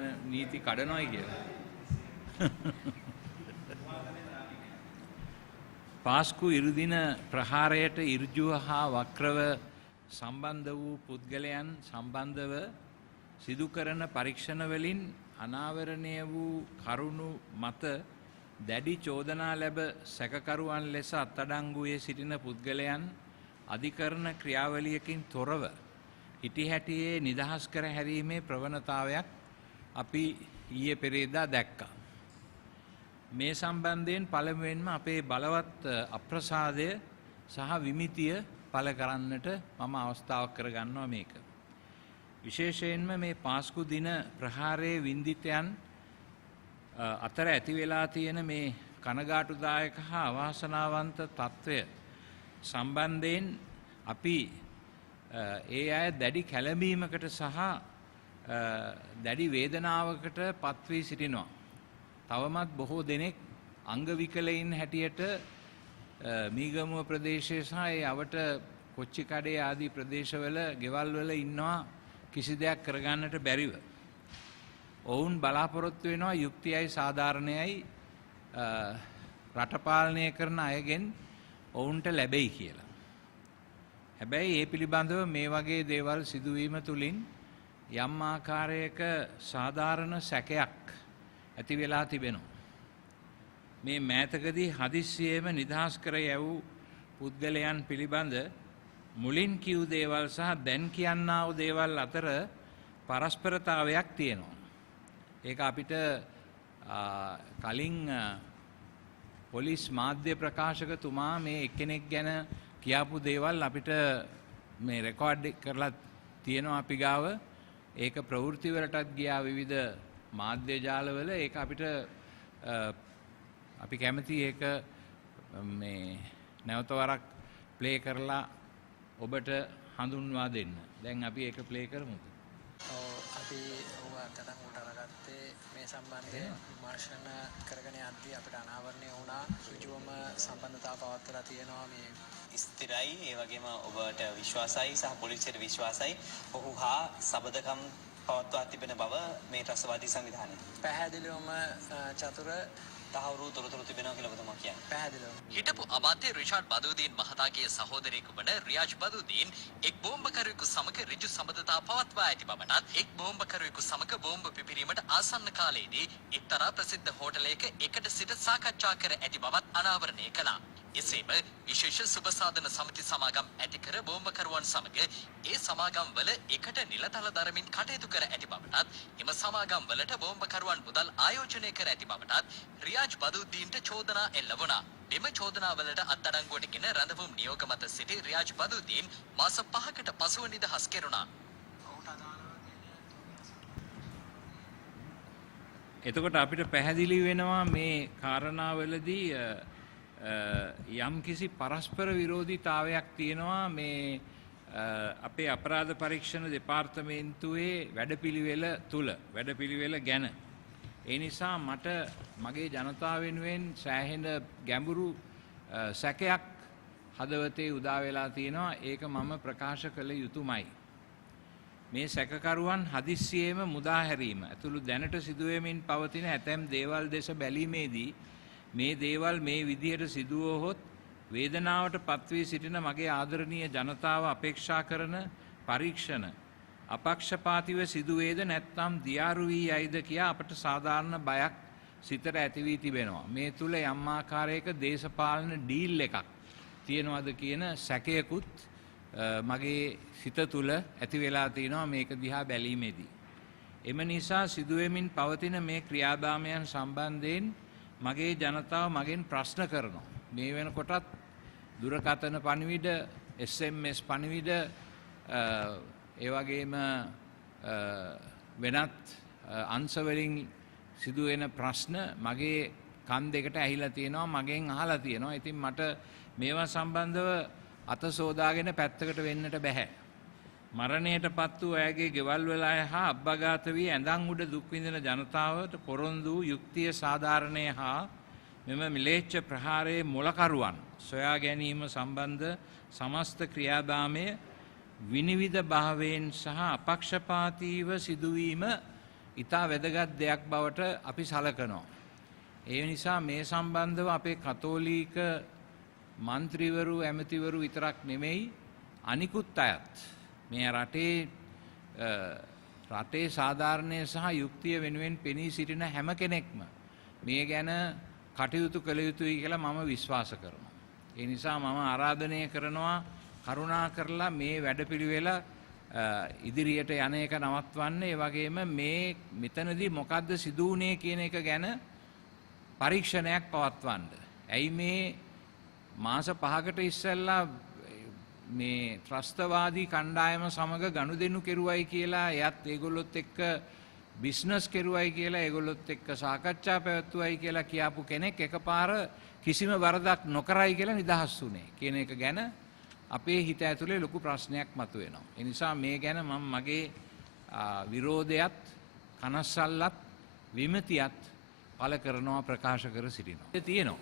නීතිඥාන නීති කඩනවායි කියලා. පාස්කු ඉරුදින ප්‍රහාරයට ඉර්ජුව හා වක්‍රව සම්බන්ධ වූ පුද්ගලයන් සම්බන්ධව සිදු කරන පරීක්ෂණවලින් අනාවරණය වූ කරුණු මත දැඩි චෝදනා ලැබ සැකකරුවන් ලෙස අත්අඩංගුවේ සිටින පුද්ගලයන් අධිකරණ ක්‍රියාවලියකින් තොරව හිටිහැටියේ නිදහස් කර හැරීමේ ප්‍රවණතාවයක් අපි ඊයේ පෙරේදා දැක්කා. මේ සම්බන්ධයෙන් පළමුවෙන්ම අපේ බලවත් අප්‍රසාදය සහ විමිතිය පළ කරන්නට මම අවස්ථාවක් කරගන්නවා මේක. විශේෂයෙන්ම මේ පාස්කු දින ප්‍රහාරයේ වින්දිතයන් අතර ඇති වෙලා තියෙන මේ කනගාටුදායක හා අවාසනාවන්ත තත්ත්වය සම්බන්ධයෙන් අපි ඒ අය දැඩි කැළඹීමකට සහ දැඩි වේදනාවකට පත් වී සිටිනවා. තවමත් බොහෝ දෙනෙක් අංග විකලයින් හැටියට මීගමුව ප්‍රදේශයේ සහ ඒ අවට කොච්චිකඩේ ආදී ප්‍රදේශවල ගෙවල් වල ඉන්නවා කිසි දෙයක් කරගන්නට බැරිව. ඔවුන් බලාපොරොත්තු වෙනවා යුක්තියයි සාධාරණයයි රට පාලනය කරන අයගෙන් ඔවුන්ට ලැබෙයි කියලා. හැබැයි ඒ පිළිබඳව මේ වගේ දේවල් සිදුවීම තුළින් යම් ආකාරයක සාධාරණ සැකයක් ඇති වෙලා තිබෙනවා. මේ මෑතකදී හදිස්සියේම නිදහස් කර යැවූ පුද්ගලයන් පිළිබඳ මුලින් කිව් දේවල් සහ දැන් කියන්නා වූ දේවල් අතර පරස්පරතාවයක් තියෙනවා. ඒක අපිට කලින් පොලිස් මාධ්‍ය ප්‍රකාශකතුමා මේ එක්කෙනෙක් ගැන කියාපු දේවල් අපිට මේ රෙකෝඩ් කරලා තියෙනවා අපි ගාව. ඒක ප්‍රවෘත්ති වලටත් ගියා විවිධ මාධ්‍ය ජාලවල. ඒක අපිට අපි කැමති ඒක මේ නැවත වරක් ප්ලේ කරලා ඔබට හඳුන්වා දෙන්න. දැන් අපි ඒක ප්ලේ කරමු. අපි ගතන් උට අරගත්තේ මේ සම්බන්ධයෙන් විමර්ශන කරගෙන යද්දී අපිට අනාවරණය වුණා ඍජුවම සම්බන්ධතාව පවත්වලා තියෙනවා මේ ස්ථිරයි ඒ වගේම ඔබට විශ්වාසයි සහ පොලිසියට විශ්වාසයි ඔහු හා සබඳකම් පවත්වා තිබෙන බව මේ ත්‍රස්තවාදී සංවිධානය පැහැදිලිවම චතුර තහවුරු තොරතුරු තිබෙනවා කියලා ඔබතුමා කියන්නේ. පැහැදිලිව. හිටපු අමාත්‍ය රිචාඩ් බදුදීන් මහතාගේ සහෝදරයෙකු වන රියාජ් බදුදීන් එක් බෝම්බකරුවෙකු සමග ඍජු සම්බන්ධතා පවත්වා ඇති බවටත් එක් බෝම්බකරුවෙකු සමග බෝම්බ පිපිරීමට ආසන්න කාලයේදී එක්තරා ප්‍රසිද්ධ හෝටලයක එකට සිට සාකච්ඡා කර ඇති බවත් අනාවරණය කළා. එසේම විශේෂ සුබසාධන සමිති සමාගම් ඇති කර බෝම්බකරුවන් සමග ඒ සමාගම් වල එකට නිලතල දරමින් කටයුතු කර ඇති බවටත් එම සමාගම් වලට බෝම්බකරුවන් මුදල් ආයෝජනය කර ඇති බවටත් රියාජ් බදුදීන්ට චෝදනා එල්ල වුණා. මෙම චෝදනා වලට අත්අඩංගුවටගෙන රැඳවුම් නියෝග මත සිටි රියාජ් බදුදීන් මාස 5කට පසුව නිදහස් කෙරුණා. එතකොට අපිට පැහැදිලි වෙනවා මේ කාරණාවලදී යම් කිසි පරස්පර විරෝධීතාවයක් තියෙනවා මේ අපේ අපරාධ පරීක්ෂණ දෙපාර්තමේන්තුවේ වැඩපිළිවෙල තුල වැඩපිළිවෙල ගැන. ඒ නිසා මට මගේ ජනතාව වෙනුවෙන් සෑහෙන ගැඹුරු සැකයක් හදවතේ උදා වෙලා තියෙනවා. ඒක මම ප්‍රකාශ කළ යුතුමයි. මේ සැකකරුවන් හදිස්සියේම මුදා හැරීම ඇතුළු දැනට සිදුවෙමින් පවතින ඇතැම් දේවල් දෙස බැලීමේදී මේ දේවල් මේ විදිහට සිදුවහොත් වේදනාවට පත්වී සිටින මගේ ආදරණීය ජනතාව අපේක්ෂා කරන පරීක්ෂණ අපක්ෂපාතිව සිදුවේද නැත්නම් දියාරු වී යයිද කියා අපට සාධාරණ බයක් සිතට ඇති වී තිබෙනවා. මේ තුල යම් ආකාරයක දේශපාලන ඩීල් එකක් තියෙනවද කියන සැකයකුත් මගේ සිත තුල ඇති වෙලා තිනවා මේක දිහා බැලීමේදී. එම නිසා සිදුවෙමින් පවතින මේ ක්‍රියාදාමයන් සම්බන්ධයෙන් මගේ ජනතාව මගෙන් ප්‍රශ්න කරනවා. මේ වෙනකොටත් දුරකථන පණිවිඩ, SMS පණිවිඩ, ඒ වගේම වෙනත් අංශවලින් සිදුවෙන ප්‍රශ්න මගේ කන් දෙකට ඇහිලා තියෙනවා, මගෙන් අහලා තියෙනවා. ඉතින් මට මේවා සම්බන්ධව අත සෝදාගෙන පැත්තකට වෙන්නට බෑ. මරණයට පත් වූ අයගේ ගෙවල් වල අය හා අබ්බගාත වී ඇඳන් උඩ දුක් විඳින ජනතාවට පොරොන්දු යුක්තිය සාධාරණය හා මෙම මිලේච්ඡ ප්‍රහාරයේ මොලකරුවන් සොයා ගැනීම සම්බන්ධ සමස්ත ක්‍රියාදාමය විනිවිද භාවයෙන් සහ අපක්ෂපාතීව සිදුවීම ඉතා වැදගත් දෙයක් බවට අපි සලකනවා. ඒ නිසා මේ සම්බන්ධව අපේ කතෝලික මන්ත්‍රීවරු ඇමතිවරු විතරක් නෙමෙයි අනිකුත් අයත් මේ රටේ සාධාරණය සහ යුක්තිය වෙනුවෙන් පෙනී සිටින හැම කෙනෙක්ම මේ ගැන කටයුතු කළ යුතුයි කියලා මම විශ්වාස කරනවා. ඒ නිසා මම ආරාධනය කරනවා කරුණා කරලා මේ වැඩපිළිවෙල ඉදිරියට යන එක නවත්වන්න. ඒ වගේම මේ මෙතනදී මොකද්ද සිදු වුණේ කියන එක ගැන පරීක්ෂණයක් පවත්වන්න. ඇයි මේ මාස 5කට ඉස්සෙල්ලා මේ ත්‍රස්තවාදී කණ්ඩායම සමග ගනුදෙනු කෙරුවයි කියලා එයත් ඒගොල්ලොත් එක්ක බිස්නස් කෙරුවයි කියලා ඒගොල්ලොත් එක්ක සාකච්ඡා පැවැත්වුවයි කියලා කියපු කෙනෙක් එකපාර කිසිම වරදක් නොකරයි කියලා නිදහස් වුණේ කියන එක ගැන අපේ හිත ඇතුලේ ලොකු ප්‍රශ්නයක් මතුවෙනවා. ඒ නිසා මේ ගැන මම මගේ විරෝධයත් කනස්සල්ලත් විමතියත් පළ කරනවා ප්‍රකාශ කර සිටිනවා. ඒ තියෙනවා.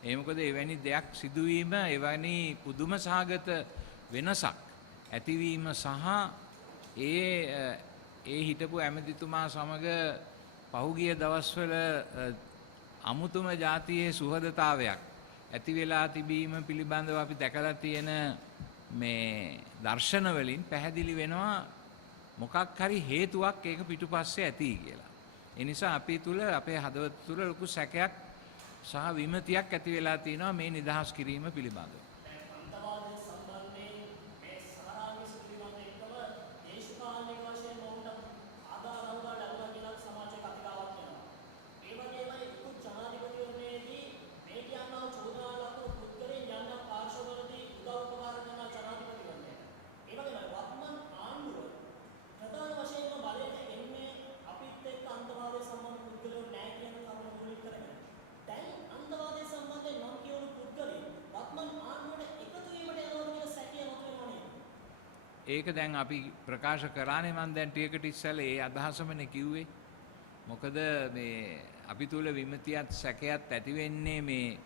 ඒ මොකද එවැනි දෙයක් සිදුවීම එවැනි පුදුම සහගත වෙනසක් ඇතිවීම සහ ඒ හිටපු ඇමතිතුමා සමග පහුගිය දවස්වල අමුතුම ජාතියේ සුහදතාවයක් ඇති වෙලා තිබීම පිළිබඳව අපි දැකලා තියෙන මේ දර්ශන වලින් පැහැදිලි වෙනවා මොකක් හරි හේතුවක් ඒක පිටුපස්සේ ඇති කියලා. ඒ නිසා අපි තුල අපේ හදවත තුල ලොකු සැකයක් සහ විමතියක් ඇති වෙලා තියෙනවා මේ නිදහස් කිරීම පිළිබඳව. ඒක දැන් අපි ප්‍රකාශ කරානේ මම දැන් ටිකකට ඉස්සෙල්ලා ඒ අදහසමනේ කිව්වේ. මොකද මේ අපි තුල විමතියත් සැකයත් ඇති වෙන්නේ මේ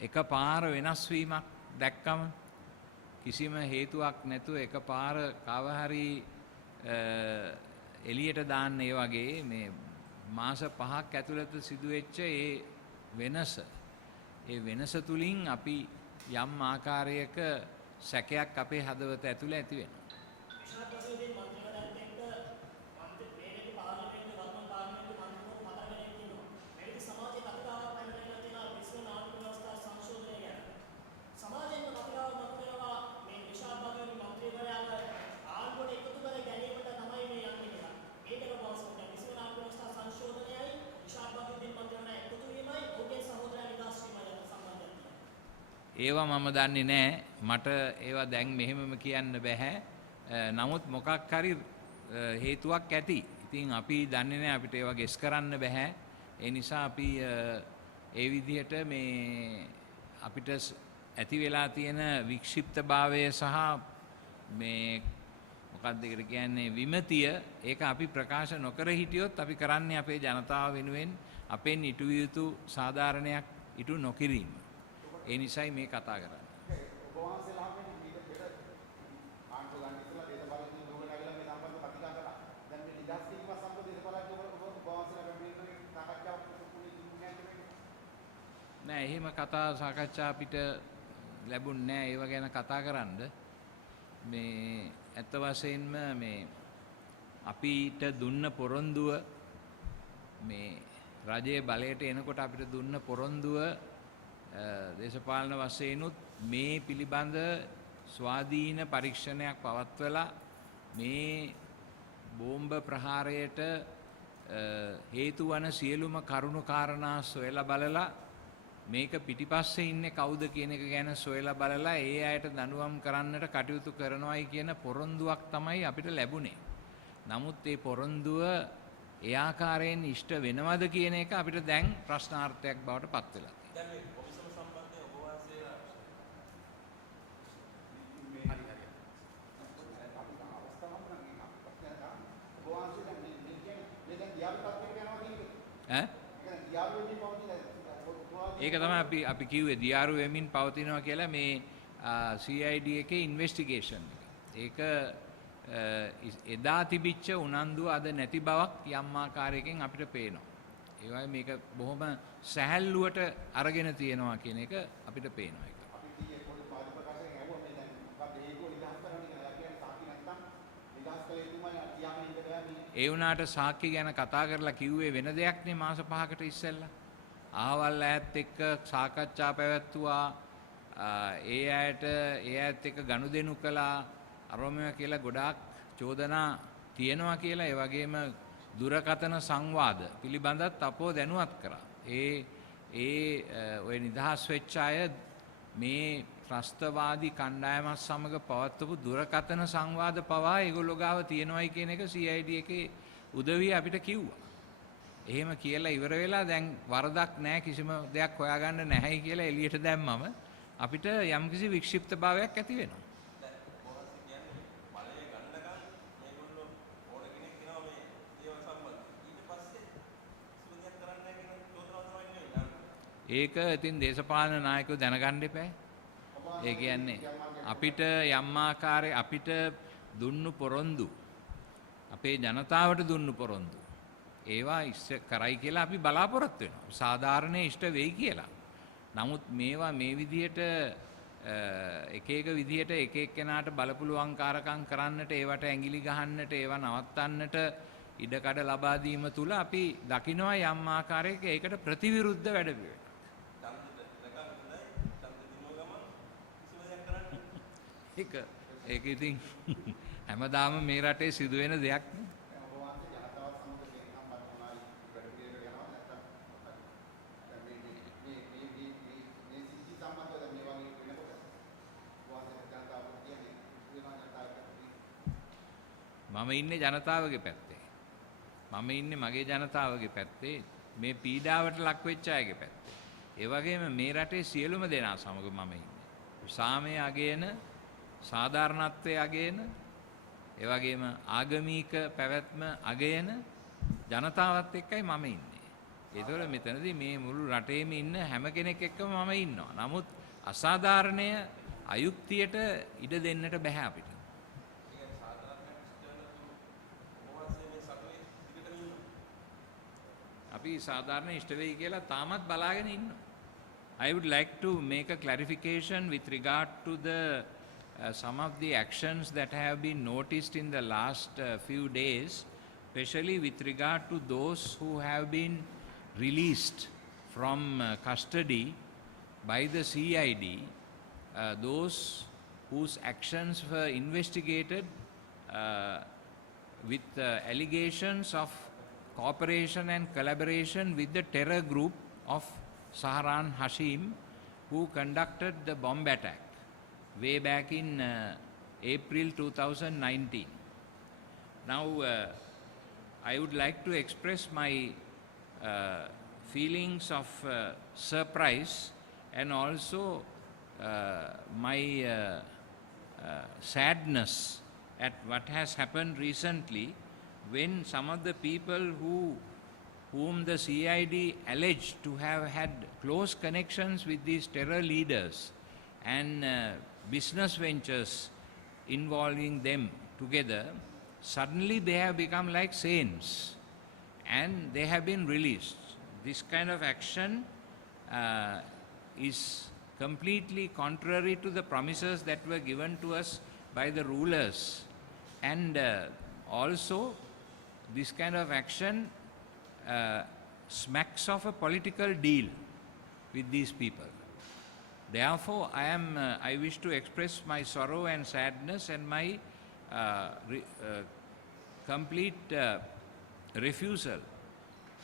එකපාර වෙනස් වීමක් දැක්කම කිසිම හේතුවක් නැතුව එකපාර කව හරි එළියට දාන්න ඒ වගේ මේ මාස 5ක් ඇතුළත සිදුවෙච්ච ඒ වෙනස තුලින් අපි යම් ආකාරයක සැකයක් අපේ හදවත ඇතුළේ ඇති වෙනවා. ඒවා මම දන්නේ නැහැ. මට ඒවා දැන් මෙහෙමම කියන්න බෑ. නමුත් මොකක් හරි හේතුවක් ඇති. ඉතින් අපි දන්නේ නැහැ, අපිට ඒවා ගෙස් කරන්න බෑ. ඒ නිසා අපි ඒ විදිහට මේ අපිට ඇති වෙලා තියෙන වික්ෂිප්තභාවය සහ මේ මොකක්ද ඒකට කියන්නේ විමතිය, ඒක අපි ප්‍රකාශ නොකර හිටියොත් අපි කරන්නේ අපේ ජනතාව වෙනුවෙන් අපෙන් ඉටු යුතු සාධාරණයක් ඉටු නොකිරීම. ඒ නිසයි මේ කතා කරන්නේ. නෑ, එහෙම කතා සාකච්ඡා අපිට ලැබුණේ නෑ ඒව ගැන කතා කරන්න. මේ ඇත්ත වශයෙන්ම මේ අපිට දුන්න පොරොන්දුව මේ රජයේ බලයට එනකොට අපිට දුන්න පොරොන්දුව දේශපාලන වශයෙන්ුත් මේ පිළිබඳ ස්වාධීන පරීක්ෂණයක් පවත්වලා මේ බෝම්බ ප්‍රහාරයට හේතු වන සියලුම කරුණු කාරණා සොයලා බලලා මේක පිටිපස්සේ ඉන්නේ කවුද කියන එක ගැන සොයලා බලලා ඒ අයට දඬුවම් කරන්නට කටයුතු කරනවායි කියන පොරොන්දුවක් තමයි අපිට ලැබුණේ. නමුත් මේ පොරොන්දුව ඒ ආකාරයෙන් ඉෂ්ට වෙනවද කියන එක අපිට දැන් ප්‍රශ්නාර්ථයක් බවට පත් වෙලා තියෙනවා. ඒක තමයි අපි කිව්වේ දියාරු වෙමින් පවතිනවා කියලා මේ CID එකේ ඉන්වෙස්ටිගේෂන් එක. ඒක එදා තිබිච්ච උනන්දුව අද නැති බවක් යම් ආකාරයකින් අපිට පේනවා. ඒ වගේ මේක බොහොම සැහැල්ලුවට අරගෙන තියෙනවා කියන එක අපිට පේනවා. ඒ වුණාට සාක්කි ගැන කතා කරලා කිව්වේ වෙන දෙයක් නේ මාස 5කට ඉස්සෙල්ලා. අහවල් ඈත් එක්ක සාකච්ඡා පැවැත්තුවා. ඒ අයත් එක්ක ගනුදෙනු කළා. අරෝමය කියලා ගොඩාක් චෝදනා තියෙනවා කියලා. ඒ වගේම දුරකථන සංවාද පිළිබඳත් අපෝ දැනුවත් කරා. ඔය නිදහස් වෙච්ච අය මේ ත්‍රස්තවාදී කණ්ඩායමත් සමග පවත්වපු දුරකථන සංවාද පවා ඒගොල්ලෝ ගාව තියෙනවයි කියන එක CID එකේ උදවිය අපිට කිව්වා. එහෙම කියලා ඉවර වෙලා දැන් වරදක් නැහැ කිසිම දෙයක් හොයාගන්න නැහැයි කියලා එළියට දැම්මම අපිට යම්කිසි වික්ෂිප්තභාවයක් ඇති වෙනවා. ඒක ඉතින් දේශපාලන නායකයෝ දැනගන්න එපා. ඒ කියන්නේ අපිට යම් ආකාරයේ අපිට දුන්නු පොරොන්දු අපේ ජනතාවට දුන්නු පොරොන්දු ඒවා කරයි කියලා අපි බලාපොරොත්තු වෙනවා. සාධාරණේ ඉෂ්ට වෙයි කියලා. නමුත් මේවා මේ විදිහට එක එක විදිහට එක එක්කෙනාට බලපුලුවන්කාරකම් කරන්නට ඒවට ඇඟිලි ගහන්නට ඒවා නවත්තන්නට ඉඩකඩ ලබා දීම තුල අපි දකිනවා යම් ආකාරයක ඒකට ප්‍රතිවිරුද්ධ වැඩපිළිවෙල. ඒක ඉතින් හැමදාම මේ රටේ සිදුවෙන දෙයක් නේ. මම ඉන්නේ ජනතාවගේ පැත්තේ. මම ඉන්නේ මගේ ජනතාවගේ පැත්තේ. මේ පීඩාවට ලක් වෙච්ච අයගේ පැත්තේ. ඒ වගේම මේ රටේ සියලුම දෙනා සමග මම ඉන්නේ. සාමය අගයන සාධාරණත්වයේ අගයන ඒ වගේම ආගමික පැවැත්ම අගයන ජනතාවත් එක්කයි මම ඉන්නේ. ඒතකොට මෙතනදී මේ මුළු රටේම ඉන්න හැම කෙනෙක් එක්කම මම ඉන්නවා. නමුත් අසාධාරණය අයුක්තියට ඉඩ දෙන්නට බෑ අපිට. අපි සාධාරණ ඉෂ්ට වෙයි කියලා තාමත් බලාගෙන ඉන්නවා. I would like to make a clarification with regard to the some of the actions that have been noticed in the last few days, especially with regard to those who have been released from custody by the CID, those whose actions were investigated with allegations of cooperation and collaboration with the terror group of Sahran Hashim, who conducted the bomb attack way back in April 2019. Now, I would like to express my feelings of surprise and also my sadness at what has happened recently when some of the people whom the CID alleged to have had close connections with these terror leaders and business ventures involving them together, suddenly they have become like saints and they have been released. This kind of action is completely contrary to the promises that were given to us by the rulers, and also this kind of action smacks of a political deal with these people. Therefore, I wish to express my sorrow and sadness and my complete refusal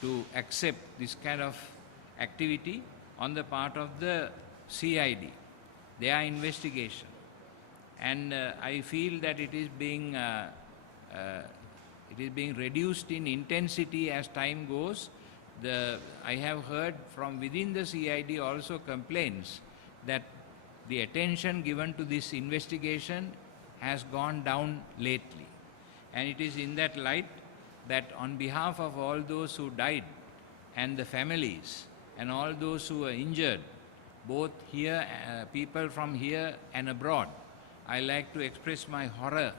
to accept this kind of activity on the part of the CID, their investigation. And I feel that it is being reduced in intensity as time goes. I have heard from within the CID also complaints that the attention given to this investigation has gone down lately. And it is in that light that on behalf of all those who died and the families and all those who were injured, both here, people from here and abroad, I like to express my horror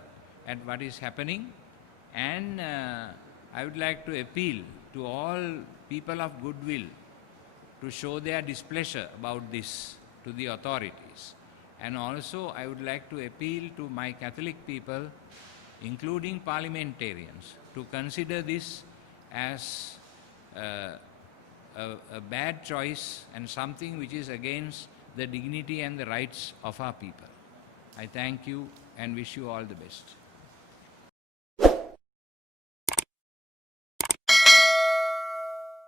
at what is happening, and I would like to appeal to all people of goodwill to show their displeasure about this to the authorities. And also I would like to appeal to my Catholic people, including parliamentarians, to consider this as a bad choice and something which is against the dignity and the rights of our people. I thank you and wish you all the best.